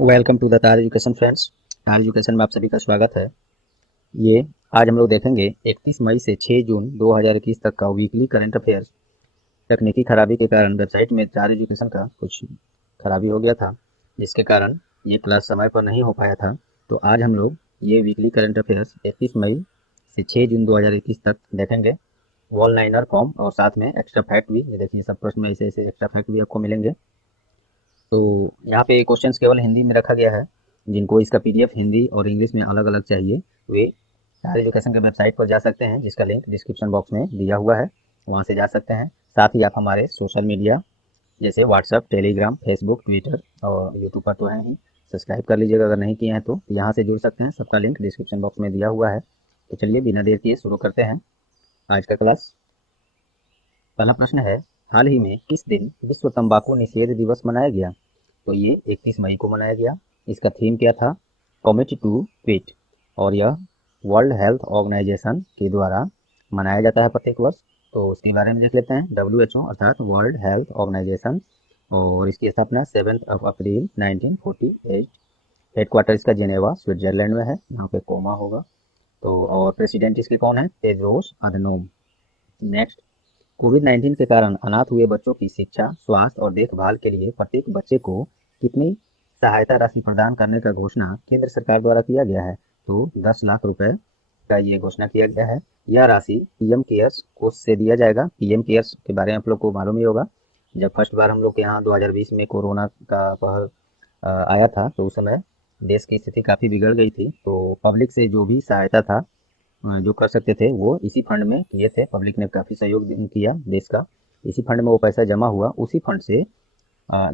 Welcome to the तार education friends. तार education में आप सभी का स्वागत है। ये आज हम लोग देखेंगे 31 मई से 6 जून 2021 तक का वीकली करंट अफेयर्स। तकनीकी खराबी के कारण वेबसाइट में तार एजुकेशन का कुछ खराबी हो गया था, जिसके कारण ये क्लास समय पर नहीं हो पाया था। तो आज हम लोग ये वीकली करंट अफेयर्स 31 मई से 6 जून 2021 तक देखेंगे। वॉल लाइनर फॉर्म और साथ में एक्स्ट्रा फैक्ट भी। ये देखिए, सब प्रश्न में ऐसे ऐसे एक्स्ट्रा फैक्ट भी आपको मिलेंगे। तो यहाँ पे क्वेश्चंस केवल हिंदी में रखा गया है। जिनको इसका पीडीएफ हिंदी और इंग्लिश में अलग अलग चाहिए, वे स्टार एजुकेशन के वेबसाइट पर जा सकते हैं, जिसका लिंक डिस्क्रिप्शन बॉक्स में दिया हुआ है, वहाँ से जा सकते हैं। साथ ही आप हमारे सोशल मीडिया जैसे व्हाट्सअप, टेलीग्राम, फेसबुक, ट्विटर और यूट्यूब पर तो है ही, सब्सक्राइब कर लीजिएगा अगर नहीं किए हैं तो यहाँ से जुड़ सकते हैं। सबका लिंक डिस्क्रिप्शन बॉक्स में दिया हुआ है। तो चलिए बिना देर किए शुरू करते हैं आज का क्लास। पहला प्रश्न है, हाल ही में किस दिन विश्व तंबाकू निषेध दिवस मनाया गया? तो ये 31 मई को मनाया गया। इसका थीम क्या था? Commit to quit. और यह वर्ल्ड हेल्थ ऑर्गेनाइजेशन के द्वारा मनाया जाता है प्रत्येक वर्ष। तो उसके बारे में देख लेते हैं। WHO अर्थात वर्ल्ड हेल्थ ऑर्गेनाइजेशन, और इसकी स्थापना 7 अप्रैल 1948। हेडक्वार्टर इसका जेनेवा स्विट्जरलैंड में है, यहाँ पे कोमा होगा। तो और प्रेसिडेंट इसके कौन है? Tedros Adhanom. नेक्स्ट, कोविड-19 के कारण अनाथ हुए बच्चों की शिक्षा, स्वास्थ्य और देखभाल के लिए प्रत्येक बच्चे को कितनी सहायता राशि प्रदान करने का घोषणा केंद्र सरकार द्वारा किया गया है? तो 10 लाख रुपए का ये घोषणा किया गया है। यह राशि पीएम केयर्स कोष से दिया जाएगा। पीएम केयर्स के बारे में आप लोग को मालूम ही होगा। जब फर्स्ट बार हम लोग के यहाँ 2020 में कोरोना का कहर आया था, तो उस समय देश की स्थिति काफ़ी बिगड़ गई थी। तो पब्लिक से जो भी सहायता था, जो कर सकते थे, वो इसी फंड में किए थे। पब्लिक ने काफ़ी सहयोग किया देश का। इसी फंड में वो पैसा जमा हुआ। उसी फंड से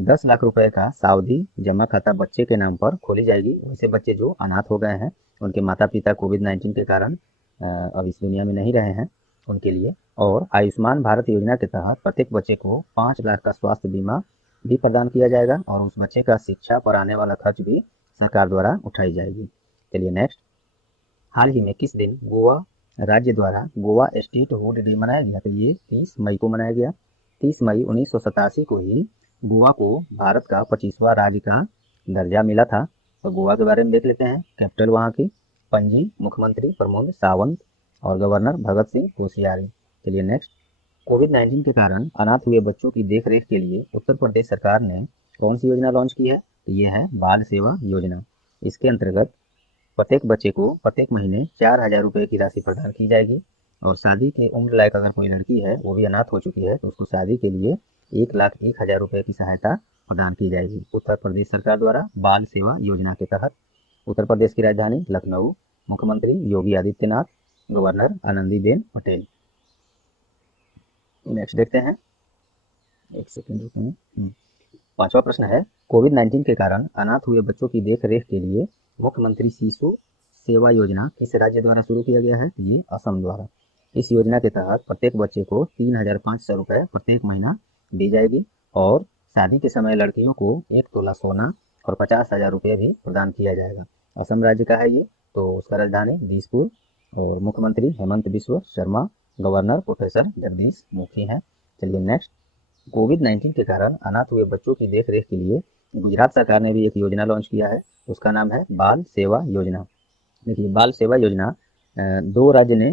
10 लाख रुपए का सावधि जमा खाता बच्चे के नाम पर खोली जाएगी। वैसे बच्चे जो अनाथ हो गए हैं, उनके माता पिता कोविड-19 के कारण अब इस दुनिया में नहीं रहे हैं, उनके लिए। और आयुष्मान भारत योजना के तहत प्रत्येक बच्चे को 5 लाख का स्वास्थ्य बीमा भी प्रदान किया जाएगा, और उस बच्चे का शिक्षा पर आने वाला खर्च भी सरकार द्वारा उठाई जाएगी। चलिए नेक्स्ट, हाल ही में किस दिन गोवा राज्य द्वारा गोवा स्टेटहुड डे मनाया गया? तो ये 30 मई को मनाया गया। 30 मई 1987 को ही गोवा को भारत का 25वां राज्य का दर्जा मिला था। तो गोवा के बारे में देख लेते हैं। कैपिटल वहाँ की पणजी, मुख्यमंत्री प्रमोद सावंत और गवर्नर भगत सिंह कोश्यारी। चलिए नेक्स्ट, कोविड-19 के कारण अनाथ हुए बच्चों की देखरेख के लिए उत्तर प्रदेश सरकार ने कौन सी योजना लॉन्च की है? तो ये है बाल सेवा योजना। इसके अंतर्गत प्रत्येक बच्चे को प्रत्येक महीने 4,000 रुपये की राशि प्रदान की जाएगी। और शादी के उम्र लायक अगर कोई लड़की है, वो भी अनाथ हो चुकी है, तो उसको शादी के लिए 1,01,000 रुपये की सहायता प्रदान की जाएगी उत्तर प्रदेश सरकार द्वारा बाल सेवा योजना के तहत। उत्तर प्रदेश की राजधानी लखनऊ, मुख्यमंत्री योगी आदित्यनाथ, गवर्नर आनंदीबेन पटेल। नेक्स्ट देखते हैं, एक सेकेंड रुकें। पांचवा प्रश्न है, कोविड-19 के कारण अनाथ हुए बच्चों की देखरेख के लिए मुख्यमंत्री शिशु सेवा योजना किस राज्य द्वारा शुरू किया गया है? ये असम द्वारा। इस योजना के तहत प्रत्येक बच्चे को 3,500 रुपये प्रत्येक महीना दी जाएगी, और शादी के समय लड़कियों को 1 तोला सोना और 50,000 रुपये भी प्रदान किया जाएगा। असम राज्य का है ये। तो उसका राजधानी दिसपुर, और मुख्यमंत्री हेमंत बिश्व शर्मा, गवर्नर प्रोफेसर जगदीश मुखी हैं। चलिए नेक्स्ट, कोविड-19 के कारण अनाथ हुए बच्चों की देखरेख के लिए गुजरात सरकार ने भी एक योजना लॉन्च किया है। उसका नाम है बाल सेवा योजना। देखिए, बाल सेवा योजना 2 राज्य ने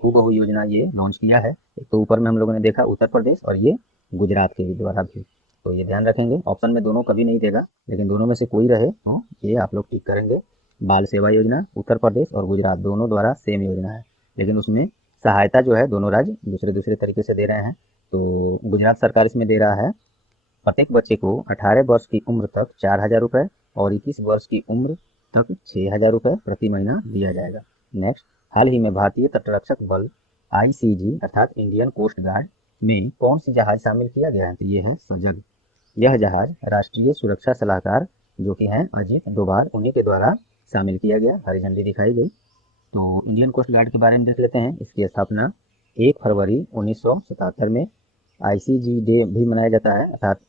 हूबहू योजना ये लॉन्च किया है। एक तो ऊपर में हम लोगों ने देखा उत्तर प्रदेश, और ये गुजरात के द्वारा भी। तो ये ध्यान रखेंगे, ऑप्शन में दोनों कभी नहीं देगा, लेकिन दोनों में से कोई रहे तो ये आप लोग टिक करेंगे। बाल सेवा योजना उत्तर प्रदेश और गुजरात दोनों द्वारा सेम योजना है, लेकिन उसमें सहायता जो है दोनों राज्य दूसरे दूसरे तरीके से दे रहे हैं। तो गुजरात सरकार इसमें दे रहा है प्रत्येक बच्चे को 18 वर्ष की उम्र तक 4,000 रुपये, और 21 वर्ष की उम्र तक 6,000 रुपये प्रति महीना दिया जाएगा। नेक्स्ट, हाल ही में भारतीय तटरक्षक बल ICG अर्थात इंडियन कोस्ट गार्ड में कौन सी जहाज शामिल किया गया है? तो ये है सजग। यह जहाज राष्ट्रीय सुरक्षा सलाहकार जो कि हैं अजीत डोभाल, उन्हीं के द्वारा शामिल किया गया, हरी झंडी दिखाई गई। तो इंडियन कोस्ट गार्ड के बारे में देख लेते हैं। इसकी स्थापना 1 फरवरी 1977 में ICG डे भी मनाया जाता है, अर्थात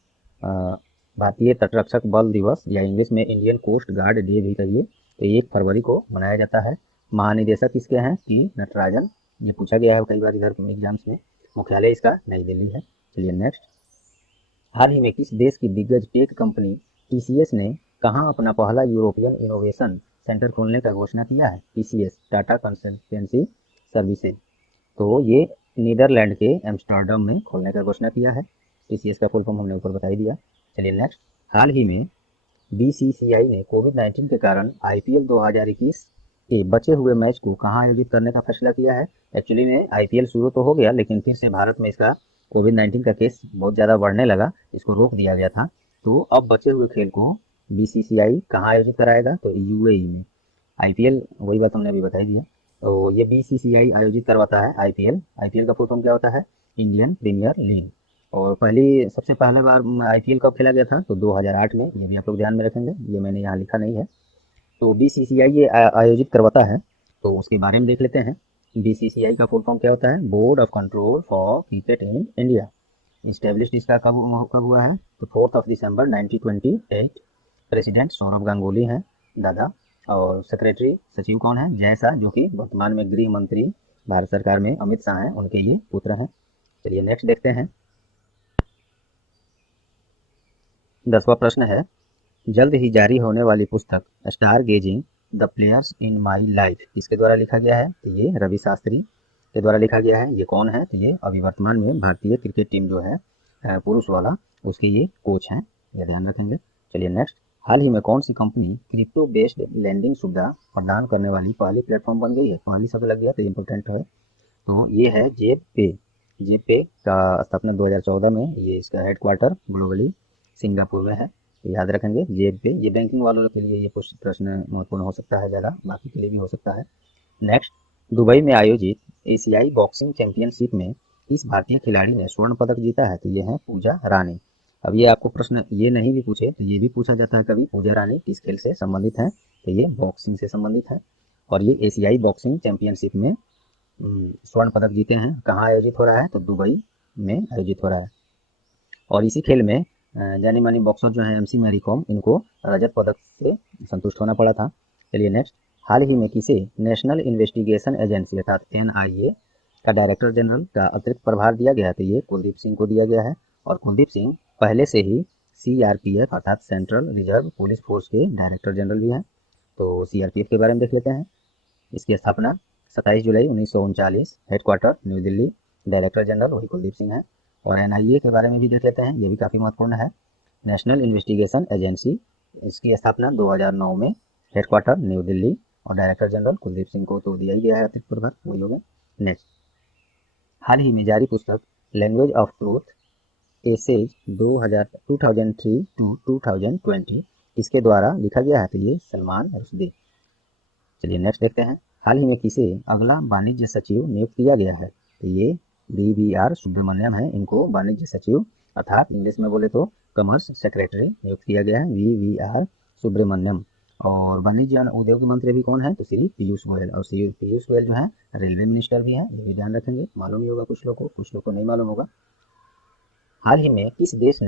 भारतीय तटरक्षक बल दिवस, या इंग्लिश में इंडियन कोस्ट गार्ड डे भी कहिए। तो 1 फरवरी को मनाया जाता है। महानिदेशक इसके हैं कि नटराजन, ये पूछा गया है कई बार इधर एग्जाम्स में। मुख्यालय इसका नई दिल्ली है। चलिए नेक्स्ट। हाल ही में किस देश की दिग्गज टेक कंपनी टीसीएस ने कहाँ अपना पहला यूरोपियन इनोवेशन सेंटर खोलने का घोषणा किया है? TCS, Tata consultancy services. तो ये नीदरलैंड के एम्स्टर्डम में खोलने का घोषणा किया है। टीसीएस का फुल फॉर्म हमने ऊपर बता ही दिया। चलिए नेक्स्ट। हाल ही में बीसीसीआई ने कोविड-19 के कारण आईपीएल 2021 के बचे हुए मैच को कहाँ आयोजित करने का फैसला किया है? एक्चुअली में आईपीएल शुरू तो हो गया, लेकिन फिर से भारत में इसका कोविड-19 का केस बहुत ज़्यादा बढ़ने लगा, इसको रोक दिया गया था। तो अब बचे हुए खेल को बीसीसीआई कहाँ आयोजित कराएगा? तो यूएई में। आईपीएल वही बात हमने अभी बताई दिया। तो ये बीसीसीआई आयोजित करवाता है आईपीएल। आईपीएल का फुल फॉर्म क्या होता है? Indian Premier League. और सबसे पहले बार आईपीएल कब खेला गया था? तो 2008 में। ये भी आप लोग ध्यान में रखेंगे, ये मैंने यहाँ लिखा नहीं है। तो बीसीसीआई ये आयोजित करवाता है, तो उसके बारे में देख लेते हैं। बीसीसीआई का फुल फॉर्म क्या होता है? Board of control for cricket in India. Establish इसका कब हुआ है? तो 4 दिसंबर 1928। प्रेसिडेंट सौरभ गांगुली हैं, दादा। और सेक्रेटरी सचिव कौन है? जय शाह, जो कि वर्तमान में गृह मंत्री भारत सरकार में अमित शाह हैं, उनके ये पुत्र हैं। चलिए नेक्स्ट देखते हैं। 10वां प्रश्न है, जल्द ही जारी होने वाली पुस्तक star gazing the players in my life किसके द्वारा लिखा गया है? तो ये रवि शास्त्री के द्वारा लिखा गया है। ये कौन है? तो ये अभी वर्तमान में भारतीय क्रिकेट टीम जो है पुरुष वाला, उसके ये कोच हैं, ये ध्यान रखेंगे। चलिए नेक्स्ट। हाल ही में कौन सी कंपनी क्रिप्टो बेस्ड लैंडिंग सुविधा प्रदान करने वाली पहली प्लेटफॉर्म बन गई है? पहली शब्द लग गया तो इम्पोर्टेंट है। तो ये है जेब पे। जेब पे का स्थापना 2014 में, ये इसका हेडक्वार्टर ग्लोबली सिंगापुर में है। तो याद रखेंगे जेब पे। ये बैंकिंग वालों के लिए ये प्रश्न महत्वपूर्ण हो सकता है ज़्यादा, बाकी के लिए भी हो सकता है। नेक्स्ट। दुबई में आयोजित एशियाई बॉक्सिंग चैंपियनशिप में किस भारतीय खिलाड़ी ने स्वर्ण पदक जीता है? तो ये है पूजा रानी। अब ये आपको प्रश्न ये नहीं भी पूछे तो ये भी पूछा जाता है कभी, पूजा रानी किस खेल से संबंधित है? तो ये बॉक्सिंग से संबंधित है। और ये एशियाई बॉक्सिंग चैंपियनशिप में स्वर्ण पदक जीते हैं। कहाँ आयोजित हो रहा है? तो दुबई में आयोजित हो रहा है। और इसी खेल में जानी मानी बॉक्सर जो है एमसी मैरी कॉम, इनको रजत पदक से संतुष्ट होना पड़ा था। चलिए नेक्स्ट। हाल ही में किसे नेशनल इन्वेस्टिगेशन एजेंसी अर्थात एनआईए का डायरेक्टर जनरल का अतिरिक्त प्रभार दिया गया है? तो ये कुलदीप सिंह को दिया गया है। और कुलदीप सिंह पहले से ही सीआरपीएफ अर्थात सेंट्रल रिजर्व पुलिस फोर्स के डायरेक्टर जनरल भी हैं। तो सीआरपीएफ के बारे में देख लेते हैं। इसकी स्थापना 27 जुलाई 1939, headquarter new Delhi. Director general वही कुलदीप सिंह हैं। और एनआईए के बारे में भी देख लेते हैं, ये भी काफ़ी महत्वपूर्ण है। नेशनल इन्वेस्टिगेशन एजेंसी, इसकी स्थापना 2009 में, हेडक्वार्टर न्यू दिल्ली। और डायरेक्टर जनरल कुलदीप सिंह को तो दिया ही गया है अतिरिक्त प्रभार, वही हो गए। नेक्स्ट। हाल ही में जारी पुस्तक language of truth essays 2003 to 2020 इसके द्वारा लिखा गया है? तो ये सलमान रुश्दी। चलिए नेक्स्ट देखते हैं। हाल ही में किसे अगला वाणिज्य सचिव नियुक्त किया गया है? तो ये BVR सुब्रमण्यम है, इनको वाणिज्य सचिव अर्थात इंग्लिश में बोले तो कॉमर्स सेक्रेटरी नियुक्त किया गया है, VVR सुब्रमण्यम। और वाणिज्य उद्योग मंत्री भी कौन है? तो श्री पीयूष गोयल। और श्री पीयूष गोयल जो है रेलवे मिनिस्टर भी हैं, ये भी ध्यान रखेंगे। मालूम ही होगा कुछ लोग को नहीं मालूम होगा। हाल ही में किस देश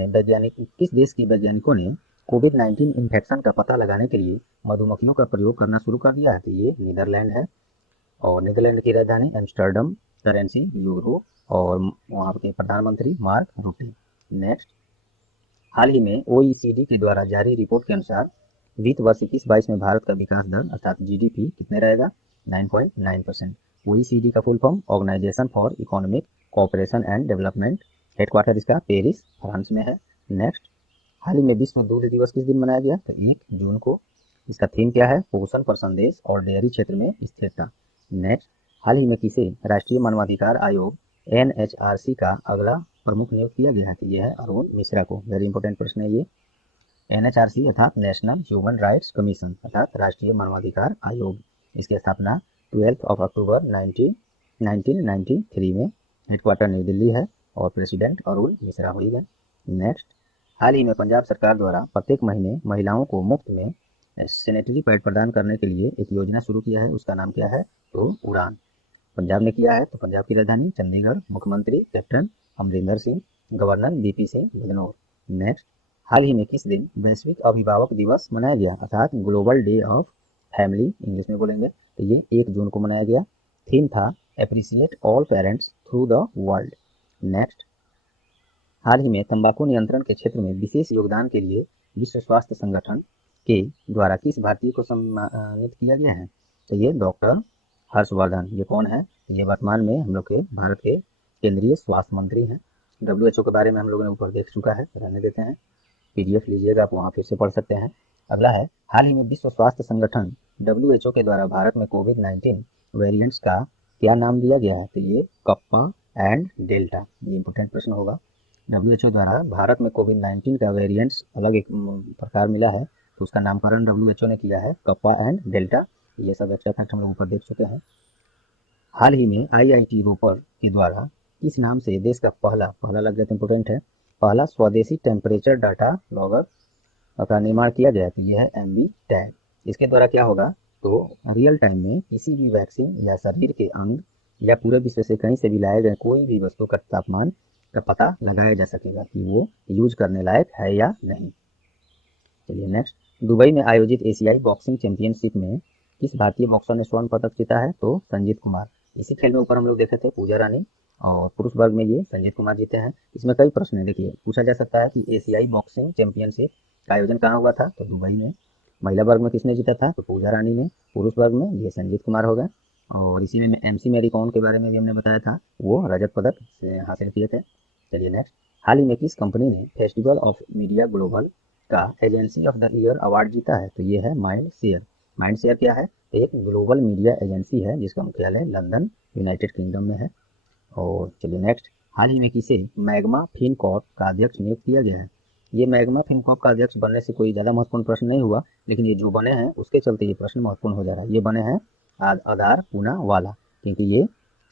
के वैज्ञानिकों ने कोविड-19 इन्फेक्शन का पता लगाने के लिए मधुमक्खियों का प्रयोग करना शुरू कर दिया है? तो ये नीदरलैंड है। और नीदरलैंड की राजधानी एम्स्टर्डम, करेंसी यूरो। और वहाँ के प्रधानमंत्री मार्क रूटे। नेक्स्ट। हाल ही में ओईसीडी के द्वारा जारी रिपोर्ट के अनुसार वित्त वर्ष 21-22 में भारत का विकास दर अर्थात जीडीपी कितने रहेगा? 9.9%। ओईसीडी का full form organisation for economic cooperation and development, headquarter इसका पेरिस फ्रांस में है। नेक्स्ट। हाल ही में विश्व दूध दिवस किस दिन मनाया गया? तो 1 जून को। इसका थीम क्या है? पोषण पर संदेश और डेयरी क्षेत्र में स्थिरता। नेक्स्ट। हाल ही में किसे राष्ट्रीय मानवाधिकार आयोग NHRC का अगला प्रमुख नियुक्त किया गया है? तो यह है अरुण मिश्रा को। वेरी इंपॉर्टेंट प्रश्न है ये। NHRC अर्थात नेशनल ह्यूमन राइट्स कमीशन अर्थात राष्ट्रीय मानवाधिकार आयोग। इसकी स्थापना 12 अक्टूबर 1993 में, हेडक्वार्टर न्यू दिल्ली है। और प्रेसिडेंट अरुण मिश्रा हुई है। नेक्स्ट। हाल ही में पंजाब सरकार द्वारा प्रत्येक महीने महिलाओं को मुफ्त में सैनिटरी पैड प्रदान करने के लिए एक योजना शुरू किया है, उसका नाम क्या है? तो उड़ान। पंजाब ने किया है, तो पंजाब की राजधानी चंडीगढ़। मुख्यमंत्री captain Amarinder Singh, governor BP Singh Badnore. Next. हाल ही में किस दिन वैश्विक अभिभावक दिवस मनाया गया अर्थात global day of family English में बोलेंगे? तो ये 1 जून को मनाया गया। थीम था appreciate all parents through the world. Next, हाल ही में तंबाकू नियंत्रण के क्षेत्र में विशेष योगदान के लिए विश्व स्वास्थ्य संगठन के द्वारा किस भारतीय को सम्मानित किया गया है? तो ये डॉक्टर हर्षवर्धन। ये कौन है? ये वर्तमान में हम लोग के भारत के केंद्रीय स्वास्थ्य मंत्री हैं। WHO के बारे में हम लोगों ने ऊपर देख चुका है, रहने देते हैं, PDF लीजिएगा, आप वहाँ फिर से पढ़ सकते हैं। अगला है, हाल ही में विश्व स्वास्थ्य संगठन WHO के द्वारा भारत में कोविड-19 वेरिएंट्स का क्या नाम दिया गया है? तो ये कप्पा एंड डेल्टा। ये इंपॉर्टेंट प्रश्न होगा। WHO द्वारा भारत में कोविड-19 का वेरिएंट्स अलग एक प्रकार मिला है, तो उसका नामकरण WHO ने किया है कप्पा एंड डेल्टा। ये सब एक्स्ट्रा फैक्ट हम लोग ऊपर देख चुके हैं। हाल ही में IIT रोपर के द्वारा किस नाम से देश का पहला लग गया तो इंपॉर्टेंट है, पहला स्वदेशी टेम्परेचर डाटा लॉगर का निर्माण किया गया, तो यह है MB-टैग। इसके द्वारा क्या होगा, तो रियल टाइम में किसी भी वैक्सीन या शरीर के अंग या पूरे विश्व से कहीं से भी लाए गए कोई भी वस्तु का तापमान का पता लगाया जा सकेगा कि वो यूज करने लायक है या नहीं। चलिए नेक्स्ट, दुबई में आयोजित एशियाई बॉक्सिंग चैंपियनशिप में किस भारतीय बॉक्सर ने स्वर्ण पदक जीता है? तो संजीत कुमार। इसी खेल में ऊपर हम लोग देखे थे पूजा रानी, और पुरुष वर्ग में ये संजीत कुमार जीते हैं। इसमें कई प्रश्न है, देखिए पूछा जा सकता है कि एशियाई बॉक्सिंग चैंपियनशिप का आयोजन कहाँ हुआ था? तो दुबई में। महिला वर्ग में किसने जीता था? तो पूजा रानी ने। पुरुष वर्ग में ये संजीत कुमार हो गए, और इसी में MC मैरी कॉम के बारे में भी हमने बताया था, वो रजत पदक हासिल किए थे। चलिए नेक्स्ट, हाल ही में किस कंपनी ने फेस्टिवल ऑफ मीडिया ग्लोबल का agency of the year award जीता है? तो ये है माइंड शेयर। माइंड शेयर क्या है? एक ग्लोबल मीडिया एजेंसी है जिसका मुख्यालय लंदन, यूनाइटेड किंगडम में है। और चलिए नेक्स्ट, हाल ही में किसे मैग्मा फिनकॉर्प का अध्यक्ष नियुक्त किया गया है? ये मैग्मा फिनकॉर्प का अध्यक्ष बनने से कोई ज़्यादा महत्वपूर्ण प्रश्न नहीं हुआ, लेकिन ये जो बने हैं उसके चलते ये प्रश्न महत्वपूर्ण हो जा रहा है। ये बने हैं आधार पूनावाला, क्योंकि ये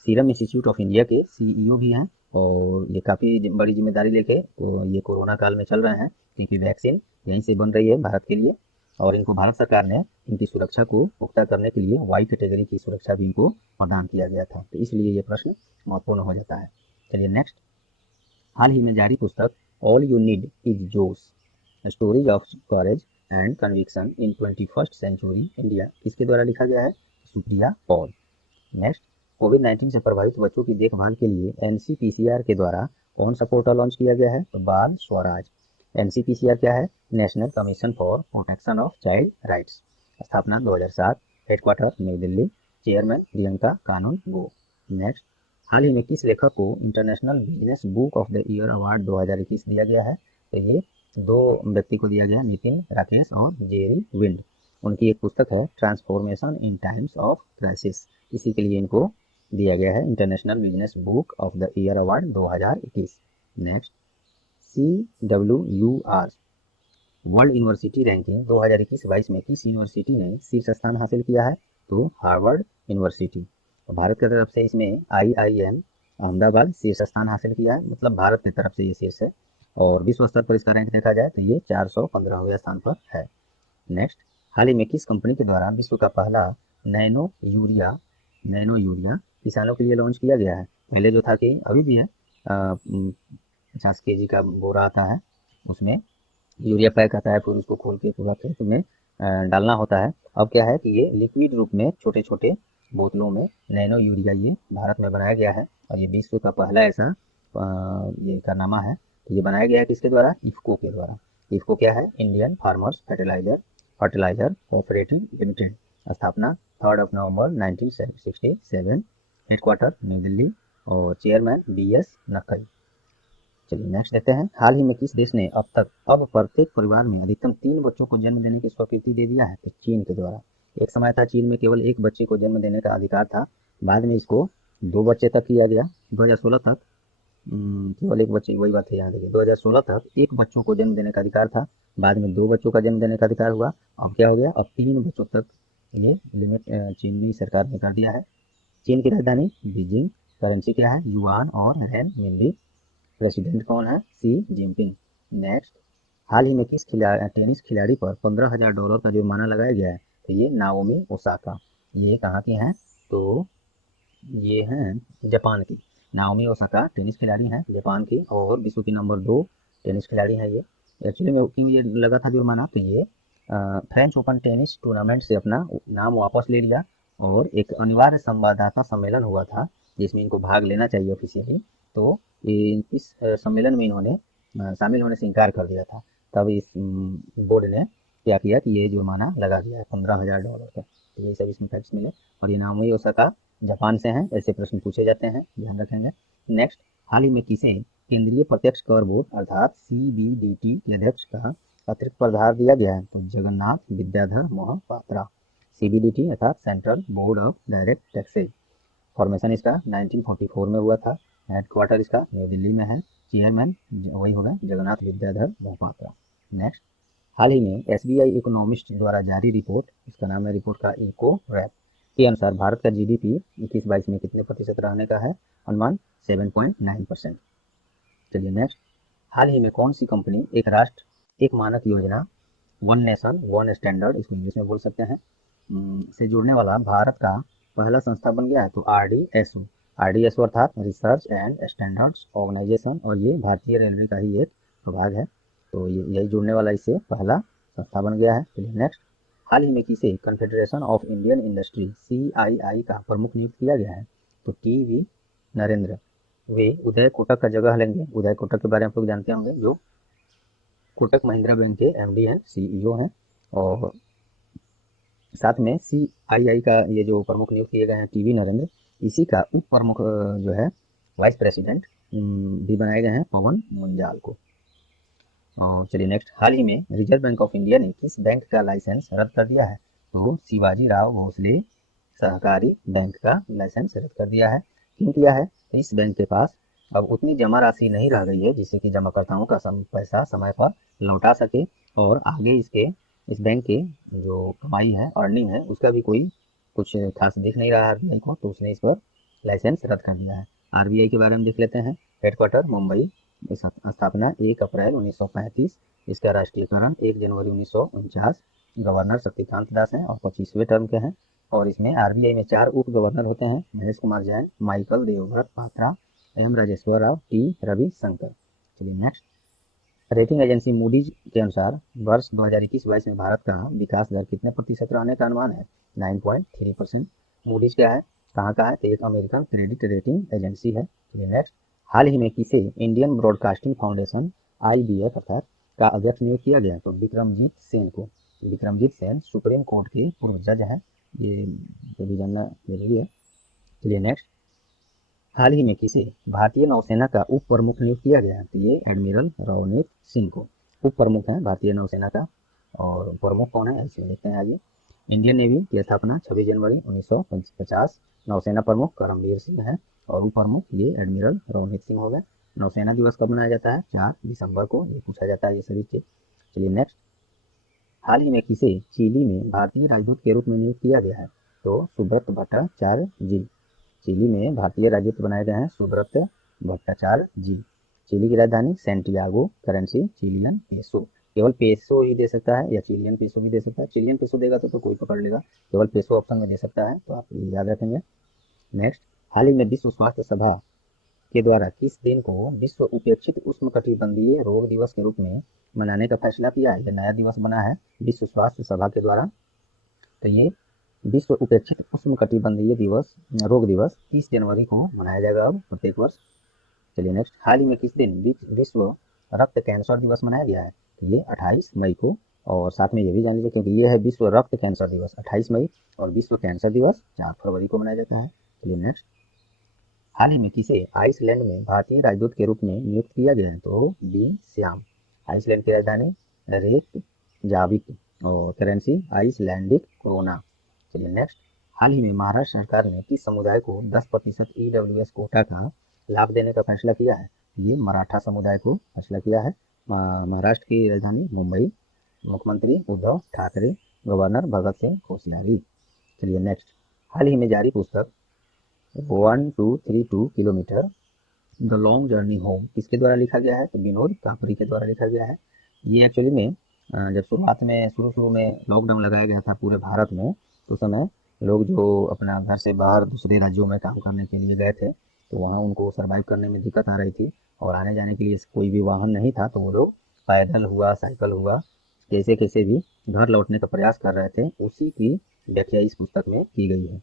सीरम इंस्टीट्यूट ऑफ इंडिया के CEO भी हैं, और ये काफ़ी बड़ी जिम्मेदारी लेके तो ये कोरोना काल में चल रहे हैं, क्योंकि वैक्सीन यहीं से बन रही है भारत के लिए, और इनको भारत सरकार ने इनकी सुरक्षा को पुख्ता करने के लिए वाई कैटेगरी की सुरक्षा भी इनको प्रदान किया गया था, तो इसलिए ये प्रश्न महत्वपूर्ण हो जाता है। चलिए नेक्स्ट, हाल ही में जारी पुस्तक all you need is josh, stories of courage and conviction in 21st century India किसके द्वारा लिखा गया है? सुप्रिया पॉल। नेक्स्ट, कोविड-19 से प्रभावित बच्चों की देखभाल के लिए NCPCR के द्वारा कौन सा पोर्टल लॉन्च किया गया है? तो बाल स्वराज। NCPCR क्या है? National commission for protection of child rights. स्थापना 2007, headquarter new Delhi, chairman Priyanka कानून गो। नेक्स्ट, हाल ही में किस लेखक को international business book of the year award 2021 दिया गया है? तो ये दो व्यक्ति को दिया गया, नितिन राकेश और जेरी विंड। उनकी एक पुस्तक है transformation in times of crisis, इसी के लिए इनको दिया गया है international business book of the year award 2021। Next, CWUR world university ranking 2021-22 में किस यूनिवर्सिटी ने शीर्ष स्थान हासिल किया है? तो हार्वर्ड यूनिवर्सिटी। भारत की तरफ से इसमें IIM अहमदाबाद शीर्ष स्थान हासिल किया है, मतलब भारत की तरफ से ये शीर्ष है, और विश्व स्तर पर इसका रैंक देखा जाए तो ये 415वें स्थान पर है। नेक्स्ट, हाल ही में किस कंपनी के द्वारा विश्व का पहला नैनो यूरिया किसानों के लिए लॉन्च किया गया है? पहले जो था कि अभी भी है 50 kg का बोरा आता है, उसमें यूरिया पैक आता है, फिर उसको खोल के पूरा खेत में डालना होता है। अब क्या है कि ये लिक्विड रूप में छोटे छोटे बोतलों में नैनो यूरिया ये भारत में बनाया गया है, और ये विश्व का पहला ऐसा ये कारनामा है। तो ये बनाया गया है किसके द्वारा? इफ्को के द्वारा। इफ्को क्या है? Indian farmers fertiliser cooperative limited. स्थापना 3 नवंबर 1967, हेडक्वार्टर न्यू दिल्ली, और चेयरमैन BS नकई। चलिए नेक्स्ट देखते हैं, हाल ही में किस देश ने अब प्रत्येक परिवार में अधिकतम 3 बच्चों को जन्म देने की स्वीकृति दे दिया है? तो चीन के द्वारा। एक समय था चीन में केवल एक बच्चे को जन्म देने का अधिकार था, बाद में इसको 2 बच्चे तक किया गया। 2016 तक केवल एक बच्चे, वही बात है यहाँ देखिए, 2016 तक एक बच्चों को जन्म देने का अधिकार था, बाद में 2 बच्चों का जन्म देने का अधिकार हुआ। अब क्या हो गया? अब 3 बच्चों तक ये लिमिट चीनी सरकार ने कर दिया है। चीन की राजधानी बीजिंग, करेंसी क्या है? युआन, और रेन मिनबी। प्रेसिडेंट कौन है? सी जिनपिंग। नेक्स्ट, हाल ही में किस टेनिस खिलाड़ी पर $15,000 का जुर्माना लगाया गया है? तो ये नाओमी ओसाका। ये कहाँ की हैं? तो ये हैं जापान की। नाओमी ओसाका टेनिस खिलाड़ी हैं जापान की, और विश्व की नंबर 2 टेनिस खिलाड़ी हैं ये। एक्चुअली में क्यों ये लगा था जुर्माना? तो ये फ्रेंच ओपन टेनिस टूर्नामेंट से अपना नाम वापस ले लिया, और एक अनिवार्य संवाददाता सम्मेलन हुआ था जिसमें इनको भाग लेना चाहिए ऑफिशियली, तो इस सम्मेलन में इन्होंने शामिल होने से इनकार कर दिया था। तब इस बोर्ड ने क्या किया कि ये जुर्माना लगा दिया है $15,000 का। तो ये सब इसमें फैक्ट्स मिले। और ये नाओमी ओसाका जापान से हैं, ऐसे प्रश्न पूछे जाते हैं, ध्यान रखेंगे। नेक्स्ट, हाल ही में किसे केंद्रीय प्रत्यक्ष कर बोर्ड अर्थात सीबीडीटी के अध्यक्ष का अतिरिक्त प्रभार दिया गया है? तो जगन्नाथ विद्याधर मोहपात्रा। सीबीडीटी अर्थात central board of direct taxes. Formation इसका 1944 में हुआ था। हेडक्वार्टर इसका नई दिल्ली में है। चेयरमैन वही हो गए जगन्नाथ विद्याधर मोहपात्रा। नेक्स्ट, हाल ही में एसबीआई इकोनॉमिस्ट द्वारा जारी रिपोर्ट, इसका नाम है रिपोर्ट का इको रैप, के अनुसार भारत का जीडीपी 21-22 में कितने प्रतिशत रहने का है? अनुमान 7.9%। चलिए नेक्स्ट, हाल ही में कौन सी कंपनी एक राष्ट्र एक मानक योजना, वन नेशन वन स्टैंडर्ड, इसको इंग्लिश में बोल सकते हैं, से जुड़ने वाला भारत का पहला संस्था बन गया है? तो आरडीएसओ। आरडीएसओ अर्थात रिसर्च एंड स्टैंडर्ड्स ऑर्गेनाइजेशन, और ये भारतीय रेलवे का ही एक विभाग है। तो ये यही जुड़ने वाला इससे पहला संस्था बन गया है। चलिए नेक्स्ट, हाल ही में किसे confederation of Indian industry CII का प्रमुख नियुक्त किया गया है? तो टीवी नरेंद्र। वे उदय कोटक का जगह लेंगे। उदय कोटक के बारे में आप लोग जानते होंगे, जो कोटक महिंद्रा बैंक के एमडी हैं, सीईओ हैं। और साथ में सीआईआई का ये जो प्रमुख नियुक्त किए गए हैं टीवी नरेंद्र, इसी का उप प्रमुख जो है वाइस प्रेसिडेंट भी बनाए गए हैं पवन मुंजाल को। और चलिए नेक्स्ट, हाल ही में रिजर्व बैंक ऑफ इंडिया ने किस बैंक का लाइसेंस रद्द कर दिया है? तो शिवाजी राव भोसले सहकारी बैंक का लाइसेंस रद्द कर दिया है। क्यों किया है? तो इस बैंक के पास अब उतनी जमा राशि नहीं रह गई है जिससे कि जमाकर्ताओं का पैसा समय पर लौटा सके, और आगे इसके इस बैंक के जो कमाई है, अर्निंग है, उसका भी कोई कुछ खास दिख नहीं रहा आरबीआई को, तो उसने इस पर लाइसेंस रद्द कर दिया है। आरबीआई के बारे में देख लेते हैं। हेडक्वार्टर मुंबई, स्थापना 1 अप्रैल 1935, इसका राष्ट्रीयकरण 1 जनवरी 1949। गवर्नर शक्तिकांत दास हैं और 25वें टर्म के हैं। और इसमें आरबीआई में 4 उप गवर्नर होते हैं: Mahesh Kumar Jain, Michael Debabrata Patra, M Rajeshwar Rao, T Ravi Shankar. चलिए नेक्स्ट, रेटिंग एजेंसी मूडीज के अनुसार वर्ष 2021-22 में भारत का विकास दर कितने प्रतिशत रहने का अनुमान है? 9.3%। मूडीज क्या है, कहाँ का है? तो एक अमेरिकन क्रेडिट रेटिंग एजेंसी है। चलिए नेक्स्ट, हाल ही में किसे इंडियन ब्रॉडकास्टिंग फाउंडेशन आईबीएफ अर्थात का अध्यक्ष नियुक्त किया गया? तो विक्रमजीत सेन को। विक्रमजीत सेन सुप्रीम कोर्ट के पूर्व जज हैं, ये भी जानना जरूरी है। चलिए नेक्स्ट, हाल ही में किसे भारतीय नौसेना का उप प्रमुख नियुक्त किया गया है? तो ये एडमिरल रवनीत सिंह को उप प्रमुख है भारतीय नौसेना का। और प्रमुख कौन है, ऐसे देखते हैं आइए। इंडियन नेवी की स्थापना 26 जनवरी 1950। नौसेना प्रमुख करमबीर सिंह है और उप प्रमुख ये एडमिरल रवनीत सिंह हो गए। नौसेना दिवस कब मनाया जाता है? 4 दिसंबर को, ये पूछा जाता है ये सभी चीज। चलिए नेक्स्ट, हाल ही में किसे चिली में भारतीय राजदूत के रूप में नियुक्त किया गया है? तो सुब्रत भट्टाचार्य जी। चिली में भारतीय राजदूत बनाए गए हैं सुब्रत भट्टाचार्य जी। चिली की राजधानी सैंटियागो। Currency Chilean peso. केवल पेसो ही दे सकता है या चिलियन पेसो भी दे सकता है। चिलियन पेसो देगा तो कोई पकड़ लेगा, केवल पेसो ऑप्शन में दे सकता है, तो आप याद रखेंगे। नेक्स्ट, हाल ही में विश्व स्वास्थ्य सभा के द्वारा किस दिन को विश्व उपेक्षित उष्णकटिबंधीय रोग दिवस के रूप में मनाने का फैसला किया है? यह नया दिवस बना है विश्व स्वास्थ्य सभा के द्वारा। तो ये विश्व उपेक्षित उष्णकटिबंधीय दिवस रोग दिवस 30 जनवरी को मनाया जाएगा अब प्रत्येक वर्ष। चलिए नेक्स्ट, हाल ही में किस दिन विश्व रक्त कैंसर दिवस मनाया गया है? तो ये 28 मई को। और साथ में ये भी जान लीजिए, क्योंकि ये है विश्व रक्त कैंसर दिवस 28 मई, और विश्व कैंसर दिवस 4 फरवरी को मनाया जाता है। चलिए नेक्स्ट, हाल ही में किसे आइसलैंड में भारतीय राजदूत के रूप में नियुक्त किया गया है? तो डी श्याम। आइसलैंड की राजधानी रेकजाविक और करेंसी आइसलैंडिक क्रोना। चलिए नेक्स्ट, हाल ही में महाराष्ट्र सरकार ने किस समुदाय को 10% ईडब्ल्यूएस कोटा का लाभ देने का फैसला किया है? ये मराठा समुदाय को फैसला किया है। महाराष्ट्र की राजधानी मुंबई। मुख्यमंत्री उद्धव ठाकरे, गवर्नर भगत सिंह कोश्यारी। चलिए नेक्स्ट, हाल ही में जारी पुस्तक 1232 kilometre the long journey home किसके द्वारा लिखा गया है? तो विनोद कापरी के द्वारा लिखा गया है। ये एक्चुअली में जब शुरुआत में शुरू में लॉकडाउन लगाया गया था पूरे भारत में, तो उस समय लोग जो अपना घर से बाहर दूसरे राज्यों में काम करने के लिए गए थे, तो वहाँ उनको सर्वाइव करने में दिक्कत आ रही थी और आने जाने के लिए कोई भी वाहन नहीं था, तो वो लोग पैदल हुआ, साइकिल हुआ, कैसे कैसे भी घर लौटने का प्रयास कर रहे थे। उसी की व्याख्या इस पुस्तक में की गई है।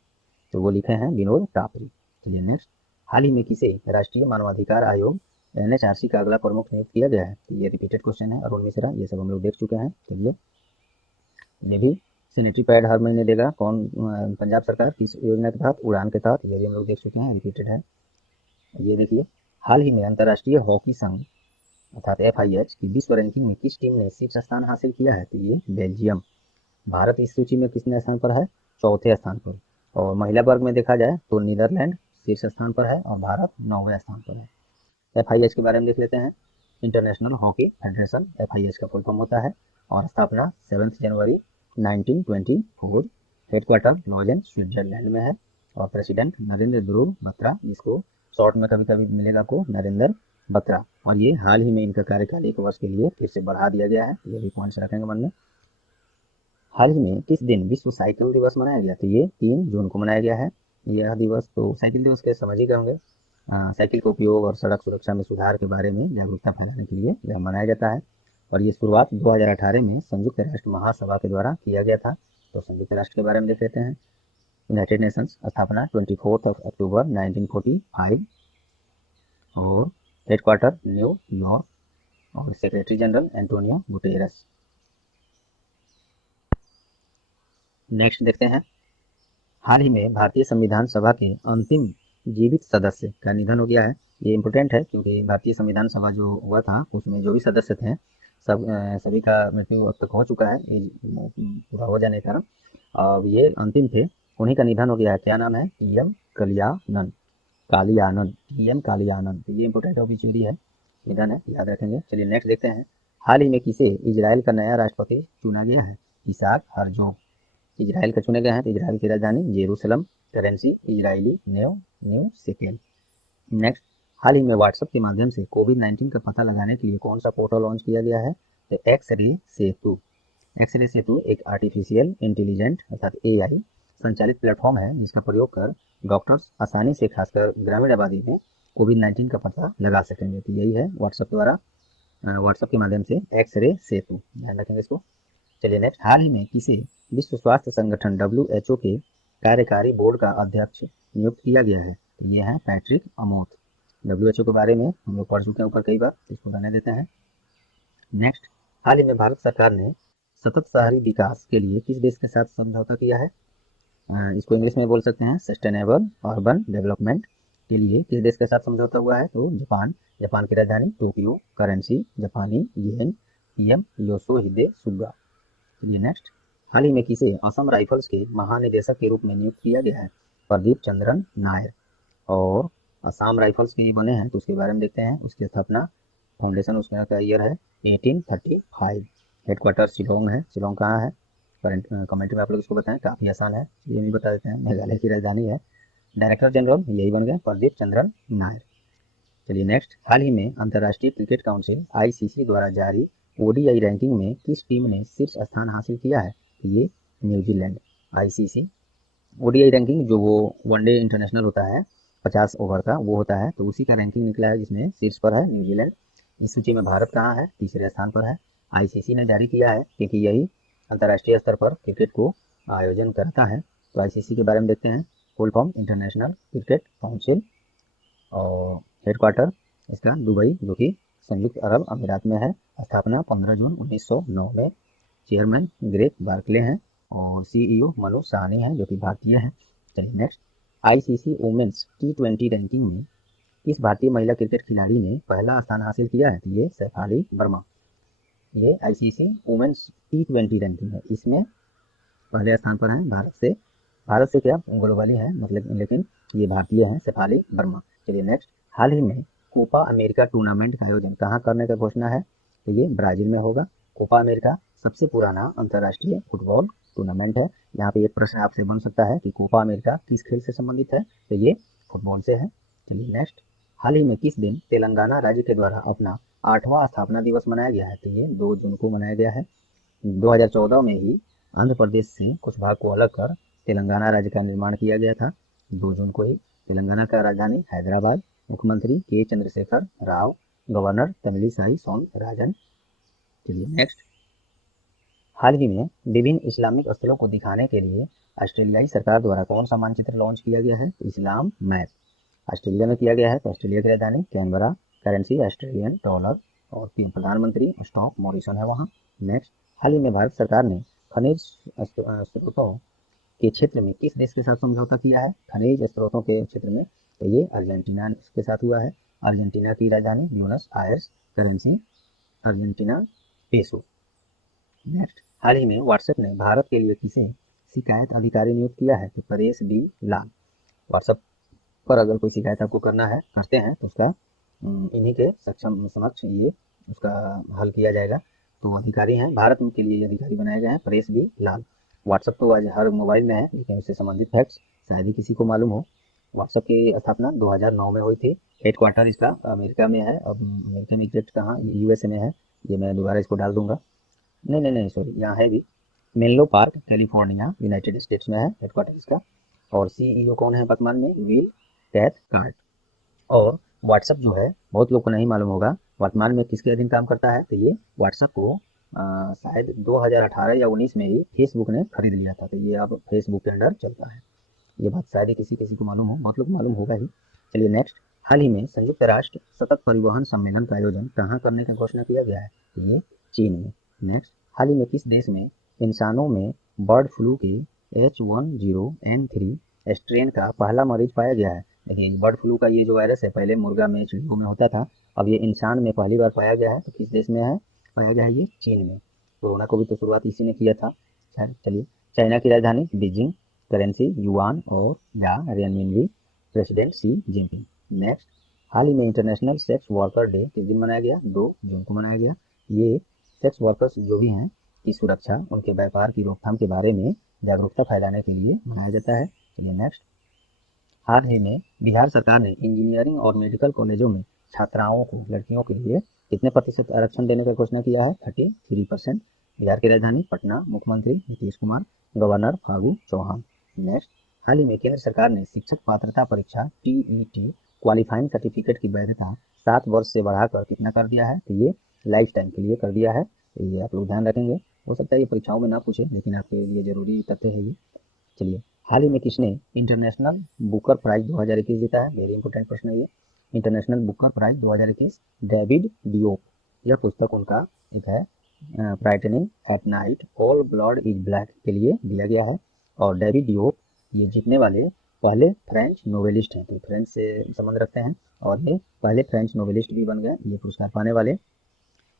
तो वो लिखे हैं विनोद कापरी। चलिए नेक्स्ट, हाल ही में किसे राष्ट्रीय मानवाधिकार आयोग NHRC का अगला प्रमुख नियुक्त किया गया है? तो ये रिपीटेड क्वेश्चन है। अरुण मिश्रा, ये सब हम लोग देख चुके हैं। चलिए, ये भी सैनिटरी पैड हर महीने देगा कौन? पंजाब सरकार किस योजना के तहत? उड़ान के तहत। ये भी हम लोग देख चुके हैं, रिपीटेड है। ये देखिए, हाल ही में अंतर्राष्ट्रीय हॉकी संघ अर्थात FIH की विश्व रैंकिंग में किस टीम ने शीर्ष स्थान हासिल किया है? तो ये बेल्जियम। भारत इस सूची में कितने स्थान पर है? चौथे स्थान पर। और महिला वर्ग में देखा जाए तो नीदरलैंड शीर्ष स्थान पर है और भारत 9वें स्थान पर है। FIH के बारे में देख लेते हैं। इंटरनेशनल हॉकी फेडरेशन FIH का फुल फॉर्म होता है और स्थापना 7 जनवरी 1924। हेडक्वार्टर लॉजेन स्विट्जरलैंड में है और प्रेसिडेंट नरेंद्र ध्रुव बत्रा, जिसको शॉर्ट में कभी कभी मिलेगा को नरेंद्र बत्रा। और ये हाल ही में इनका कार्यकाल 1 वर्ष के लिए फिर से बढ़ा दिया गया है। ये भी पॉइंट्स रखेंगे मन में। हाल ही में किस दिन विश्व साइकिल दिवस मनाया गया? तो ये 3 जून को मनाया गया है। यह दिवस तो साइकिल दिवस के समझ ही गए होंगे। साइकिल के उपयोग और सड़क सुरक्षा में सुधार के बारे में जागरूकता फैलाने के लिए यह मनाया जाता है। और ये शुरुआत 2018 में संयुक्त राष्ट्र महासभा के द्वारा किया गया था। तो संयुक्त राष्ट्र के बारे में देख लेते हैं। यूनाइटेड नेशंस स्थापना 24 अक्टूबर 1945 और हेडक्वार्टर न्यूयॉर्क और secretary general Antonio Guterres. Next देखते हैं। हाल ही में भारतीय संविधान सभा के अंतिम जीवित सदस्य का निधन हो गया है। ये इम्पोर्टेंट है क्योंकि भारतीय संविधान सभा जो हुआ था उसमें जो भी सदस्य थे सभी का मृत्यु अब तक हो चुका है एज पूरा हो जाने के कारण। अब ये अंतिम थे, उन्हीं का निधन हो गया है। क्या नाम है? TM कालियानंद। TM कालियानंद। ये इम्पोर्टेंट ऑब्ituary है, निधन है, याद रखेंगे। चलिए नेक्स्ट देखते हैं। हाल ही में किसे इजराइल का नया राष्ट्रपति चुना गया है? इसाक हर्जोग इजराइल का चुने गए हैं। तो इजराइल की राजधानी Jerusalem, currency Israeli new shekel. Next, हाल ही में व्हाट्सएप के माध्यम से कोविड-19 का पता लगाने के लिए कौन सा पोर्टल लॉन्च किया गया है? तो एक्स-रे सेतु। एक्स-रे सेतु एक आर्टिफिशियल इंटेलिजेंट अर्थात AI संचालित प्लेटफॉर्म है जिसका प्रयोग कर डॉक्टर्स आसानी से खासकर ग्रामीण आबादी में कोविड-19 का पता लगा सकेंगे। तो यही है व्हाट्सएप के माध्यम से एक्स-रे सेतु, ध्यान रखेंगे इसको। चलिए नेक्स्ट, हाल ही में किसे विश्व स्वास्थ्य संगठन WHO के कार्यकारी बोर्ड का अध्यक्ष नियुक्त किया गया है? तो ये है पैट्रिक अमोथ। WHO के बारे में हम लोग पढ़ चुके हैं ऊपर कई बार, इसको रहने देते हैं। नेक्स्ट, हाल ही में भारत सरकार ने सतत शहरी विकास के लिए किस देश के साथ समझौता किया है? इसको इंग्लिश में बोल सकते हैं सस्टेनेबल अर्बन डेवलपमेंट के लिए किस देश के साथ समझौता हुआ है? तो जापान की राजधानी टोक्यो, करेंसी जापानी येन, PM योशिहिदे सुगा। चलिए नेक्स्ट, हाल ही में किसे असम राइफल्स के महानिदेशक के रूप में नियुक्त किया गया है? प्रदीप चंद्रन नायर। और असम राइफल्स के बने हैं तो उसके बारे में देखते हैं। उसकी स्थापना फाउंडेशन उसका ईयर है 1835। हेडक्वार्टर शिलोंग है। शिलोंग कहाँ है? कमेंट में आप लोग इसको बताएं, काफ़ी आसान है, ये भी बता देते हैं। मेघालय की राजधानी है। डायरेक्टर जनरल यही बन गए, प्रदीप चंद्रन नायर। चलिए नेक्स्ट, हाल ही में अंतर्राष्ट्रीय क्रिकेट काउंसिल ICC द्वारा जारी ODI रैंकिंग में किस टीम ने शीर्ष स्थान हासिल किया है? ये न्यूजीलैंड। ICC ODI रैंकिंग जो वो वनडे इंटरनेशनल होता है 50 ओवर का, वो होता है, तो उसी का रैंकिंग निकला है जिसमें शीर्ष पर है न्यूजीलैंड। इस सूची में भारत कहाँ है? तीसरे स्थान पर है। ICC ने जारी किया है क्योंकि यही अंतर्राष्ट्रीय स्तर पर क्रिकेट को आयोजन करता है। तो ICC के बारे में देखते हैं। Full form international cricket council और हेडक्वार्टर इसका दुबई जो कि संयुक्त अरब अमीरात में है। स्थापना 15 जून 1909 में। चेयरमैन ग्रेग बार्कले हैं और CEO मनु साहनी है जो कि भारतीय हैं। चलिए next, ICC women's T20 ranking में किस भारतीय महिला क्रिकेट खिलाड़ी ने पहला स्थान हासिल किया है? तो ये शेफाली वर्मा। ये ICC वुमेन्स T20 रैंकिंग है, इसमें पहले स्थान पर है। भारत से क्या ग्लोबली है मतलब, लेकिन ये भारतीय हैं, शेफाली वर्मा। चलिए नेक्स्ट, हाल ही में कोपा अमेरिका टूर्नामेंट का आयोजन कहाँ करने का घोषणा है? तो ये ब्राजील में होगा। कोपा अमेरिका सबसे पुराना अंतर्राष्ट्रीय फुटबॉल टूर्नामेंट है। यहाँ पे एक प्रश्न आपसे बन सकता है कि कोपा अमेरिका किस खेल से संबंधित है? तो ये फुटबॉल से है। चलिए नेक्स्ट, हाल ही में किस दिन तेलंगाना राज्य के द्वारा अपना 8वां स्थापना दिवस मनाया गया है? तो ये 2 जून को मनाया गया है। 2014 में ही आंध्र प्रदेश से कुछ भाग को अलग कर तेलंगाना राज्य का निर्माण किया गया था। 2 जून को ही तेलंगाना का राजधानी हैदराबाद। मुख्यमंत्री K चंद्रशेखर राव, गवर्नर तमिलिसाई सौंदरराजन। चलिए नेक्स्ट, हाल ही में विभिन्न इस्लामिक स्थलों को दिखाने के लिए ऑस्ट्रेलियाई सरकार द्वारा कौन सा मानचित्र लॉन्च किया गया है? इस्लाम मैप। ऑस्ट्रेलिया में किया गया है, तो ऑस्ट्रेलिया की राजधानी कैनबरा, करेंसी ऑस्ट्रेलियन डॉलर, और प्रधानमंत्री स्टॉक मॉरिसन है वहाँ। नेक्स्ट, हाल ही में भारत सरकार ने खनिज स्रोतों के क्षेत्र में किस देश के साथ समझौता किया है? खनिज स्रोतों के क्षेत्र में, तो ये अर्जेंटीना के साथ हुआ है। अर्जेंटीना की राजधानी Buenos Aires, currency Argentina peso. Next, हाल ही में व्हाट्सएप ने भारत के लिए किसे शिकायत अधिकारी नियुक्त किया है? तो परेश बी लाल। व्हाट्सएप पर अगर कोई शिकायत आपको करना है, करते हैं, तो उसका इन्हीं के सक्षम समक्ष ये उसका हल किया जाएगा। तो अधिकारी हैं, भारत के लिए ये अधिकारी बनाए गए हैं परेश बी लाल। व्हाट्सएप तो आज हर मोबाइल में है, लेकिन उससे संबंधित फैक्ट्स शायद ही किसी को मालूम हो। व्हाट्सएप की स्थापना 2009 में हुई थी। हेडक्वार्टर इसका अमेरिका में है। अब अमेरिका में एग्जैक्ट कहाँ, यूएसए में है। ये मैं दोबारा इसको डाल दूंगा। नहीं नहीं नहीं, सॉरी, यहाँ है भी। Menlo park, California, United states में है हेडक्वार्टर इसका। और सीईओ कौन है वर्तमान में? Will Cathcart. और व्हाट्सएप जो है, बहुत लोग को नहीं मालूम होगा, वर्तमान में किसके अधीन काम करता है? तो ये व्हाट्सएप को शायद 2018 या 19 में ही फेसबुक ने खरीद लिया था, तो ये अब फेसबुक के अंडर चलता है। ये बात शायद ही किसी किसी को मालूम हो, बहुत लोग को मालूम होगा ही। चलिए नेक्स्ट, हाल ही में संयुक्त राष्ट्र सतत परिवहन सम्मेलन का आयोजन कहाँ करने का घोषणा किया गया है? तो ये चीन में। नेक्स्ट, हाल ही में किस देश में इंसानों में बर्ड फ्लू के H10N3 स्ट्रेन का पहला मरीज पाया गया है? देखिए, बर्ड फ्लू का ये जो वायरस है, पहले मुर्गा में, चिड़ियों में होता था, अब ये इंसान में पहली बार पाया गया है। तो किस देश में है पाया गया है? ये चीन में। कोरोना को भी तो शुरुआत इसी ने किया था। चलिए, चाइना की राजधानी बीजिंग, करेंसी युआन और या रियनमिनवी, प्रेसिडेंट सी जिनपिंग। नेक्स्ट, हाल ही में इंटरनेशनल सेक्स वर्कर डे किस दिन मनाया गया? 2 जून को मनाया गया। ये सेक्स वर्कर्स जो भी हैं की सुरक्षा, उनके व्यापार की रोकथाम के बारे में जागरूकता फैलाने के लिए मनाया जाता है। चलिए नेक्स्ट, हाल ही में बिहार सरकार ने इंजीनियरिंग और मेडिकल कॉलेजों में छात्राओं को, लड़कियों के लिए कितने प्रतिशत आरक्षण देने का घोषणा किया है? 33%। बिहार की राजधानी पटना, मुख्यमंत्री नीतीश कुमार, गवर्नर फागू चौहान। नेक्स्ट, हाल ही में केंद्र सरकार ने शिक्षक पात्रता परीक्षा टीईटी क्वालिफाइंग सर्टिफिकेट की वैधता 7 वर्ष से बढ़ाकर कितना कर दिया है? तो ये लाइफ टाइम के लिए कर दिया है। तो ये आप लोग ध्यान रखेंगे, हो सकता है ये परीक्षाओं में ना पूछे, लेकिन आपके लिए जरूरी तथ्य है ये। चलिए, हाल ही में किसने इंटरनेशनल बुकर प्राइज 2021 जीता है? वेरी इंपॉर्टेंट प्रश्न है ये। International Booker Prize 2021 David Diop. यह पुस्तक उनका एक है, brightening at night all blood is black के लिए दिया गया है। और डेविड डियोप ये जीतने वाले पहले फ्रेंच नोवेलिस्ट हैं, तो फ्रेंच से संबंध रखते हैं, और ये पहले फ्रेंच नोवेलिस्ट भी बन गए ये पुरस्कार पाने वाले।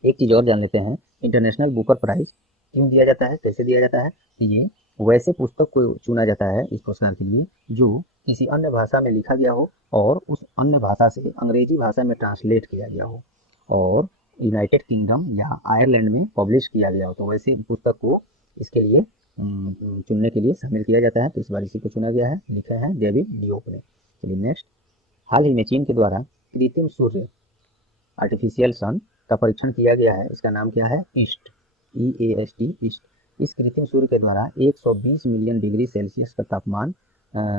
एक चीज और जान लेते हैं, इंटरनेशनल बुकर प्राइज क्यों दिया जाता है, कैसे दिया जाता है? ये वैसे पुस्तक को चुना जाता है इस पुरस्कार के लिए जो किसी अन्य भाषा में लिखा गया हो और उस अन्य भाषा से अंग्रेजी भाषा में ट्रांसलेट किया गया हो और यूनाइटेड किंगडम या आयरलैंड में पब्लिश किया गया हो, तो वैसे पुस्तक को इसके लिए चुनने के लिए शामिल किया जाता है। तो इस बार इसी को चुना गया है, लिखे हैं डेविड डियोप ने। चलिए नेक्स्ट, हाल ही में चीन के द्वारा कृत्रिम सूर्य, आर्टिफिशियल सन का परीक्षण किया गया है। इसका नाम क्या है? East, EAST, east. इस कृत्रिम सूर्य के द्वारा 120 मिलियन डिग्री सेल्सियस का तापमान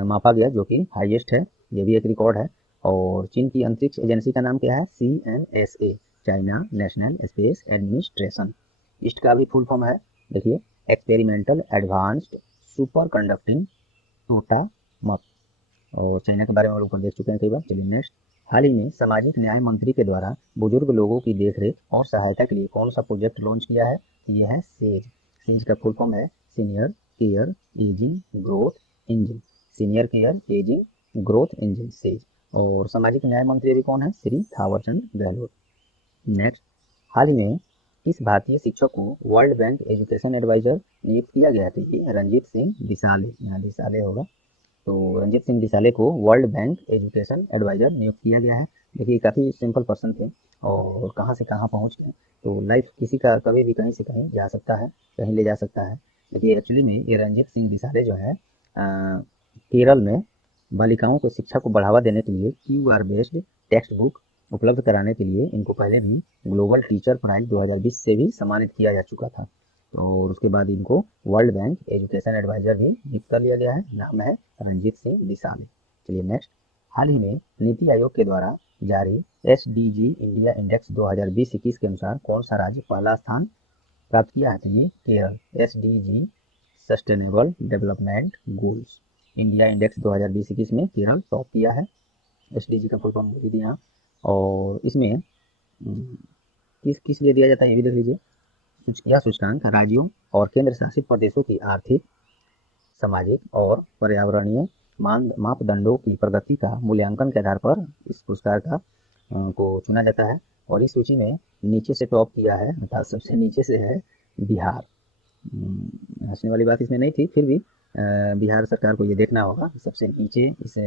मापा गया, जो कि हाईएस्ट है, ये भी एक रिकॉर्ड है। और चीन की अंतरिक्ष एजेंसी का नाम क्या है? CNSA, China national space administration. East का भी फुल फॉर्म है, देखिए, एक्सपेरिमेंटल एडवांस्ड सुपर कंडक्टिंग टोटामक। और चाइना के बारे में हम लोग ऊपर देख चुके हैं कई बार। चलिए नेक्स्ट, हाल ही में सामाजिक न्याय मंत्री के द्वारा बुजुर्ग लोगों की देखरेख और सहायता के लिए कौन सा प्रोजेक्ट लॉन्च किया है? ये है सेज। सेज का फुल फॉर्म है senior care ageing growth engine, senior care ageing growth engine, says. और सामाजिक न्याय मंत्री अभी कौन है? श्री थावरचंद गहलोत। नेक्स्ट, हाल ही में किस भारतीय शिक्षक को वर्ल्ड बैंक एजुकेशन एडवाइजर नियुक्त किया गया था? ये रंजीत सिंह डिसाले, यहाँ डिसाले होगा। तो रंजीत सिंह डिसाले को वर्ल्ड बैंक एजुकेशन एडवाइजर नियुक्त किया गया है। देखिए, काफ़ी सिंपल पर्सन थे और कहाँ से कहाँ पहुँच गए। तो लाइफ किसी का कभी भी कहीं से कहीं जा सकता है, कहीं ले जा सकता है। देखिए, एक्चुअली में ये रंजीत सिंह डिसाले जो है केरल में बालिकाओं को शिक्षा को बढ़ावा देने के लिए QR बेस्ड टेक्स्ट बुक उपलब्ध कराने के लिए इनको पहले भी ग्लोबल टीचर प्राइज 2020 से भी सम्मानित किया जा चुका था। और उसके बाद इनको वर्ल्ड बैंक एजुकेशन एडवाइजर भी नियुक्त कर लिया गया है, नाम है रंजीत सिंह डिसाले। चलिए नेक्स्ट, हाल ही में नीति आयोग के द्वारा जारी SDG इंडिया इंडेक्स 2020-21 के अनुसार कौन सा राज्य पहला स्थान प्राप्त किया है? तो ये Kerala, SDG sustainable development goals India index 2020-21 में केरल टॉप किया है। SDG का फुल फॉर्म लिख दिया यहाँ। और इसमें किस किस लिए दिया जाता है ये भी देख लीजिए। यह सूचकांक राज्यों और केंद्र शासित प्रदेशों की आर्थिक, सामाजिक और पर्यावरणीय मापदंडों की प्रगति का मूल्यांकन के आधार पर इस पुरस्कार का को चुना जाता है। और इस सूची में नीचे से टॉप किया है, अर्थात सबसे नीचे से है बिहार। हंसने वाली बात इसमें नहीं थी, फिर भी बिहार सरकार को ये देखना होगा सबसे नीचे इस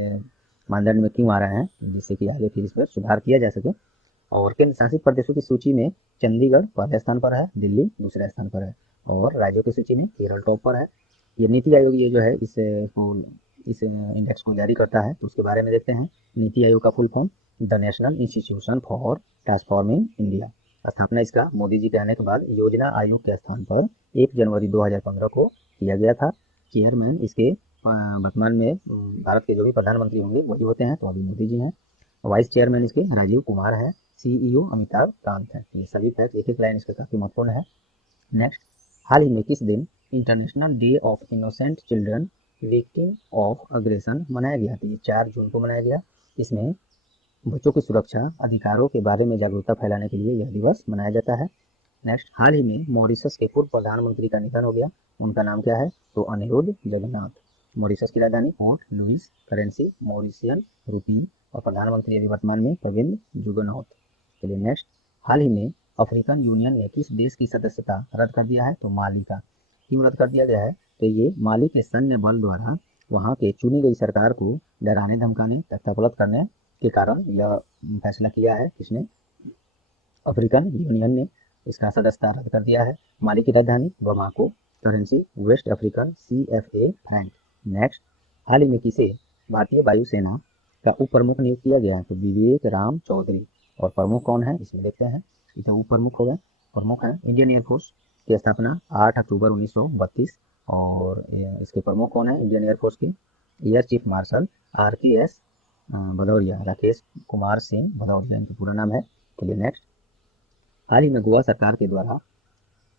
मानदंड में क्यों आ रहा है, जिससे कि आगे फिर इस पर सुधार किया जा सके। और केंद्र शासित प्रदेशों की सूची में चंडीगढ़ पहले स्थान पर है, दिल्ली दूसरे स्थान पर है, और राज्यों की सूची में केरल टॉप पर है। ये नीति आयोग ये जो है इस इंडेक्स को जारी करता है, तो उसके बारे में देखते हैं। नीति आयोग का full form the national institution for transforming India. स्थापना इसका मोदी जी के आने के बाद योजना आयोग के स्थान पर 1 जनवरी 2015 को किया गया था। चेयरमैन इसके वर्तमान में भारत के जो भी प्रधानमंत्री होंगे वही होते हैं, तो अभी मोदी जी हैं। वाइस चेयरमैन इसके राजीव कुमार है। CEO अमिताभ कांत है। ये सभी फैक्ट एक एक लाइन इसका काफी महत्वपूर्ण है। नेक्स्ट, हाल ही में किस दिन international day of innocent children victim of aggression मनाया गया? तो ये 4 जून को मनाया गया। इसमें बच्चों की सुरक्षा अधिकारों के बारे में जागरूकता फैलाने के लिए यह दिवस मनाया जाता है। नेक्स्ट, हाल ही में मॉरिशस के पूर्व प्रधानमंत्री का निधन हो गया। उनका नाम क्या है? तो अनिरुद्ध जगन्नाथ। मॉरिशस की राजधानी पोर्ट लुइस, करेंसी मॉरिशियन रूपी, और प्रधानमंत्री अभी वर्तमान में प्रविंद जुगनौथ। चलिए नेक्स्ट, हाल ही में अफ्रीकन यूनियन ने किस देश की सदस्यता रद्द कर दिया है? तो माली का। क्यों रद्द कर दिया गया है? तो ये माली के सैन्य बल द्वारा वहाँ के चुनी गई सरकार को डराने धमकाने तख्तापलट करने के कारण यह फैसला किया है। किसने? अफ्रीकन यूनियन ने इसका सदस्यता रद्द कर दिया है। माली की राजधानी Bamako, currency West African CFA franc. Next, हाल ही में किसे भारतीय वायुसेना का उप प्रमुख नियुक्त किया गया है? तो विवेक राम चौधरी। और प्रमुख कौन है इसमें देखते हैं। इधर उप प्रमुख हो गए, प्रमुख है इंडियन एयरफोर्स की स्थापना 8 अक्टूबर 1932। और इसके प्रमुख कौन है इंडियन एयरफोर्स के? Air chief marshal RKS Bhadauria, Rakesh Kumar Singh Bhadauria इनका पूरा नाम है। चलिए नेक्स्ट, हाल ही में गोवा सरकार के द्वारा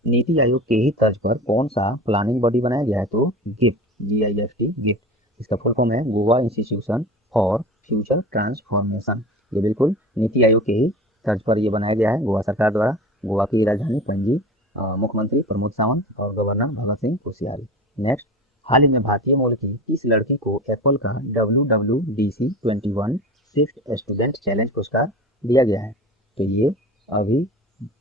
नीति आयोग के ही तर्ज पर कौन सा प्लानिंग बॉडी बनाया गया है? तो गिफ्ट, GIFT गिफ्ट। इसका फुल फॉर्म है Goa institution for future transformation. ये बिल्कुल नीति आयोग के ही तर्ज पर ये बनाया गया है गोवा सरकार द्वारा। गोवा की राजधानी पणजी, मुख्यमंत्री प्रमोद सावंत और गवर्नर भगत सिंह कोश्यारी। नेक्स्ट, हाल ही में भारतीय मूल की किस लड़की को एप्पल का WWDC 21 स्विफ्ट स्टूडेंट चैलेंज पुरस्कार दिया गया है? तो ये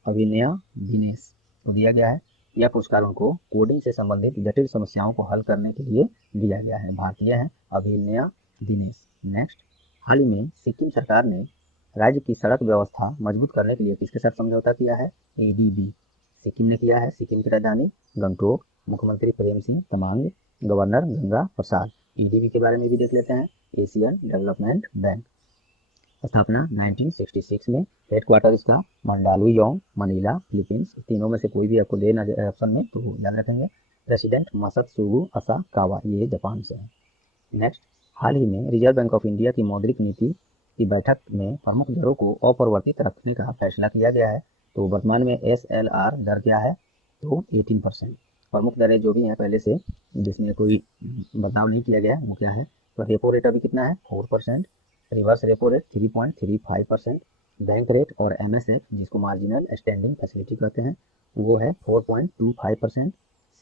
अभिनया दिनेश को दिया गया है। यह पुरस्कार उनको कोडिंग से संबंधित जटिल समस्याओं को हल करने के लिए दिया गया है। भारतीय है अभिनया दिनेश। नेक्स्ट, हाल ही में सिक्किम सरकार ने राज्य की सड़क व्यवस्था मजबूत करने के लिए किसके साथ समझौता किया है? ADB सिक्किम ने किया है। सिक्किम की राजधानी गंगटोक, मुख्यमंत्री प्रेम सिंह तमांग, गवर्नर गंगा प्रसाद। ADB के बारे में भी देख लेते हैं। Asian development bank. स्थापना 1966 में। हेडक्वार्टर इसका मंडालुयोंग, मनीला, फिलीपींस। तीनों में से कोई भी आपको देना ऑप्शन में तो याद रखेंगे। प्रेसिडेंट मसत्सुगु असाकावा, ये जापान से है। नेक्स्ट, हाल ही में रिजर्व बैंक ऑफ इंडिया की मौद्रिक नीति की बैठक में प्रमुख दरों को अपरिवर्तित रखने का फैसला किया गया है। तो वर्तमान में SLR दर क्या है? तो 18%। प्रमुख दरें जो भी हैं पहले से, जिसमें कोई बदलाव नहीं किया गया, वो क्या है? तो रेपो रेट अभी कितना है? 4%। Reverse repo rate 3.35%। Bank rate और MSF, जिसको मार्जिनल स्टैंडिंग फैसिलिटी कहते हैं, वो है 4.25%।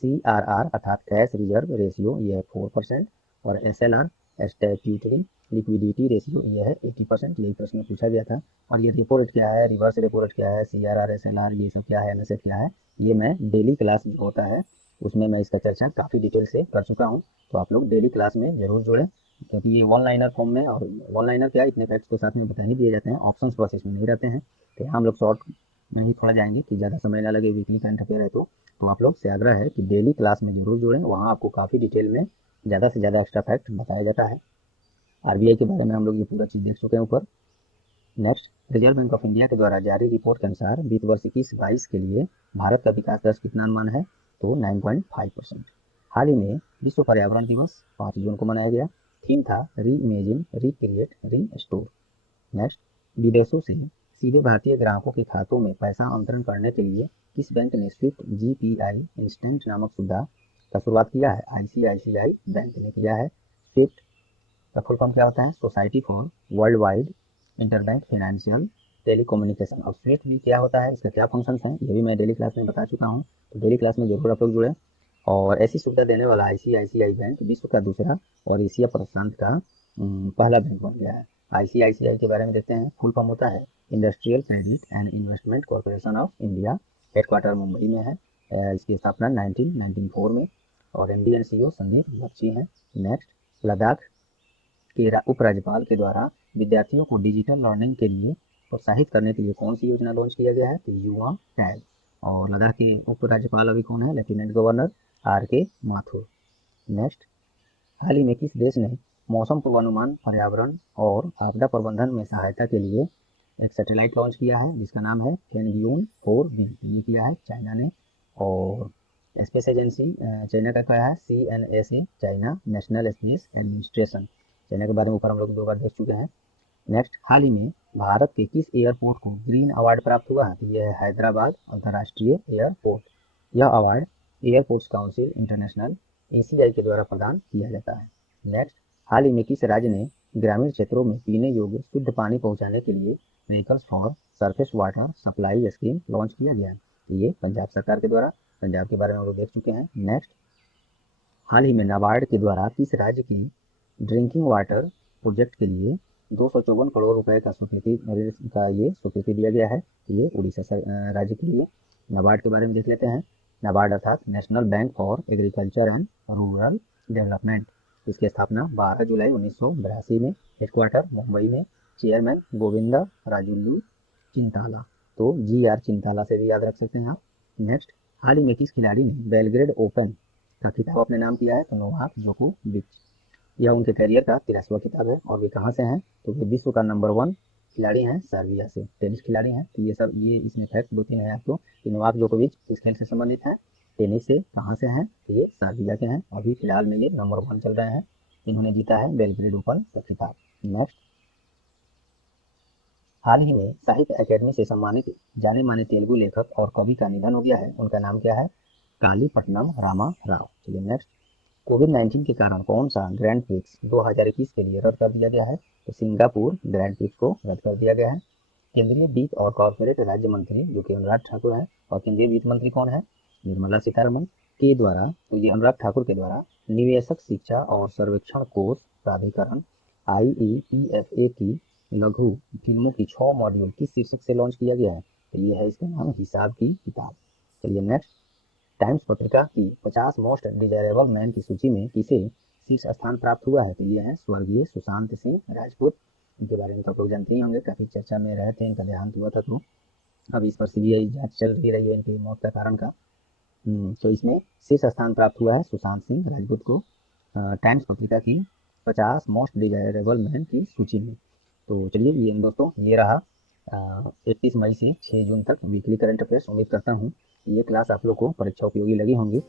CRR अर्थात कैश रिजर्व रेशियो, ये है 4%। और SLR स्टैट्यूटरी लिक्विडिटी रेशियो, ये है 80%। यही प्रश्न पूछा गया था। और ये रेपो रेट क्या है, रिवर्स रेपो रेट क्या है, CRR SLR ये सब क्या है, MSF क्या है, ये मैं डेली क्लास जो होता है उसमें मैं इसका चर्चा काफ़ी डिटेल से कर चुका हूँ। तो आप लोग डेली क्लास में जरूर जुड़ें, क्योंकि ये वन लाइनर फॉर्म में, और वन लाइनर क्या, इतने फैक्ट्स को साथ में बता ही दिए जाते हैं, ऑप्शंस प्रोसेस में नहीं रहते हैं। तो यहाँ हम लोग शॉर्ट में ही थोड़ा जाएंगे कि ज़्यादा समय ना लगे, वीकली करंट अफेयर है तो आप लोग से आग्रह है कि डेली क्लास में जरूर जुड़ें। वहाँ आपको काफ़ी डिटेल में ज़्यादा से ज़्यादा एक्स्ट्रा फैक्ट बताया जाता है। RBI के बारे में हम लोग ये पूरा चीज़ देख चुके हैं ऊपर। Next, reserve bank of India के द्वारा जारी रिपोर्ट के अनुसार वित्त वर्ष 21-22 के लिए भारत का विकास दर कितना अनुमान है? तो 9.5%। हाल ही में विश्व पर्यावरण दिवस 5 जून को मनाया गया। थीम था री इमेजिन, रिक्रिएट, रीस्टोर। नेक्स्ट, विदेशों से सीधे भारतीय ग्राहकों के खातों में पैसा अंतरण करने के लिए किस बैंक ने स्विफ्ट GPI इंस्टेंट नामक सुविधा का शुरुआत किया है? ICICI बैंक ने किया है। स्विफ्ट का फुल फॉर्म क्या होता है? Society for world wide interbank financial telecommunication. और स्विफ्ट भी क्या होता है, इसका क्या फंक्शंस हैं, ये भी मैं डेली क्लास में बता चुका हूँ, तो डेली क्लास में जरूर आप लोग जुड़े। और ऐसी सुविधा देने वाला आईसीआईसीआई बैंक विश्व का दूसरा और एशिया प्रशांत का पहला बैंक बन गया है। आईसीआईसीआई के बारे में देखते हैं। फुल फॉर्म होता है industrial credit and investment corporation of India. Headquarter Mumbai में है। इसकी स्थापना 1994 में, और MD and CEO Sandeep Bakhshi हैं। नेक्स्ट, लद्दाख के उपराज्यपाल के द्वारा विद्यार्थियों को डिजिटल लर्निंग के लिए प्रोत्साहित करने के लिए कौन सी योजना लॉन्च किया गया है? तो युवा टैग। और लद्दाख के उपराज्यपाल अभी कौन है? लेफ्टिनेंट गवर्नर आर के माथुर। नेक्स्ट, हाल ही में किस देश ने मौसम पूर्वानुमान, पर्यावरण और आपदा प्रबंधन में सहायता के लिए एक सैटेलाइट लॉन्च किया है जिसका नाम है कैनग्यून 4B? ये किया है चाइना ने। और स्पेस एजेंसी चाइना का क्या है? CNSA, China national space administration. China के बारे में ऊपर हम लोग 2 बार देख चुके हैं। नेक्स्ट, हाल ही में भारत के किस एयरपोर्ट को ग्रीन अवार्ड प्राप्त हुआ है? तो यह है हैदराबाद अंतर्राष्ट्रीय एयरपोर्ट। यह award airports council international ACI के द्वारा प्रदान किया जाता है। नेक्स्ट, हाल ही में किस राज्य ने ग्रामीण क्षेत्रों में पीने योग्य शुद्ध पानी पहुंचाने के लिए vehicles for surface water supply scheme launch किया गया है? तो ये पंजाब सरकार के द्वारा। पंजाब के बारे में हम लोग देख चुके हैं। नेक्स्ट, हाल ही में नाबार्ड के द्वारा किस राज्य की ड्रिंकिंग वाटर प्रोजेक्ट के लिए 254 करोड़ रुपए का स्वीकृति दिया गया है? ये उड़ीसा राज्य के लिए। नाबार्ड के बारे में देख लेते हैं। नाबार्ड अर्थात national bank for agriculture and rural development. इसकी स्थापना 12 जुलाई 1982 में। हेडक्वार्टर मुंबई में। चेयरमैन गोविंदा राजुल्लू चिंताला। तो GR चिंताला से भी याद रख सकते हैं आप। नेक्स्ट, हाल ही में किस खिलाड़ी ने बेलग्रेड ओपन का खिताब अपने नाम किया है? तो नोवाक जोकोविच। यह उनके करियर का 13वां खिताब है। और वे कहाँ से हैं? तो वे विश्व का नंबर 1 खिलाड़ी हैं, सर्बिया से, टेनिस खिलाड़ी हैं। तो ये इसमें फैक्ट 2-3 है आपको कि नोवाक जोकोविच किस खेल से संबंधित है? टेनिस से। कहाँ से हैं? तो ये सर्बिया के हैं। अभी फिलहाल में ये नंबर 1 चल रहे हैं। इन्होंने जीता है बेलग्रेड ओपन का खिताब। नेक्स्ट, हाल ही में साहित्य अकेडमी से सम्मानित जाने माने तेलुगु लेखक और कवि का निधन हो गया है। उनका नाम क्या है? कालीपट्टनम रामा राव। चलिए नेक्स्ट, कोविड-19 के कारण कौन सा ग्रैंड प्रिक्स 2021 के लिए रद्द कर दिया गया है? तो सिंगापुर ग्रैंड प्रिक्स को रद्द कर दिया गया है। केंद्रीय वित्त और कॉर्पोरेट राज्य मंत्री जो कि अनुराग ठाकुर है, और केंद्रीय वित्त मंत्री कौन है? निर्मला सीतारमन के द्वारा, तो ये अनुराग ठाकुर के द्वारा निवेशक शिक्षा और सर्वेक्षण कोष प्राधिकरण IEPFA की लघु फिल्मों की 6 मॉड्यूल किस शीर्षक से लॉन्च किया गया है? तो ये है इसका नाम हिसाब की किताब। चलिए नेक्स्ट, टाइम्स पत्रिका की 50 मोस्ट डिजायरेबल मैन की सूची में किसे शीर्ष स्थान प्राप्त हुआ है? तो ये है स्वर्गीय सुशांत सिंह राजपूत। इनके बारे में तो आप लोग जानते ही होंगे, काफी चर्चा में रहे थे, इनका देहांत हुआ था। तो अब इस पर CBI जांच चल रही है इनकी मौत का कारण का। तो इसमें शीर्ष स्थान प्राप्त हुआ है सुशांत सिंह राजपूत को टाइम्स पत्रिका की 50 मोस्ट डिजायरेबल मैन की सूची में। तो चलिए ये दोस्तों, ये रहा 31 मई से 6 जून तक वीकली करंट अफेयर्स। उम्मीद करता हूँ ये क्लास आप लोग को परीक्षा उपयोगी लगी होंगी।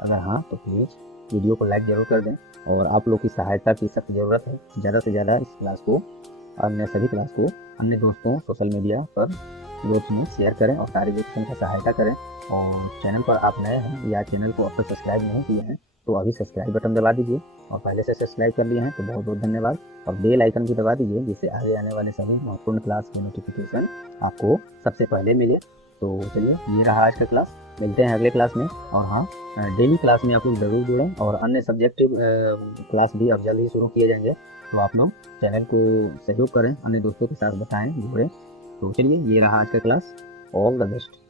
अगर हाँ तो प्लीज़ वीडियो को लाइक जरूर कर दें, और आप लोग की सहायता की सख्त ज़रूरत है। ज़्यादा से ज़्यादा इस क्लास को, अन्य सभी क्लास को अन्य दोस्तों सोशल मीडिया पर ग्रुप्स में शेयर करें और सारे दोस्तों की सहायता करें। और चैनल पर आप नए हैं या चैनल को अब तक सब्सक्राइब नहीं किए हैं तो अभी सब्सक्राइब बटन दबा दीजिए, और पहले से सब्सक्राइब कर लिए हैं तो बहुत बहुत धन्यवाद। और बेल आइकन भी दबा दीजिए जिससे आगे आने वाले सभी महत्वपूर्ण क्लास के नोटिफिकेशन आपको सबसे पहले मिले। तो चलिए ये रहा आज का क्लास, मिलते हैं अगले क्लास में। और हाँ, डेली क्लास में आप लोग जरूर जुड़ें, और अन्य सब्जेक्टिव क्लास भी अब जल्द ही शुरू किए जाएंगे। तो आप लोग चैनल को सहयोग करें, अन्य दोस्तों के साथ बताएं, जुड़ें। तो चलिए ये रहा आज का क्लास। All the best.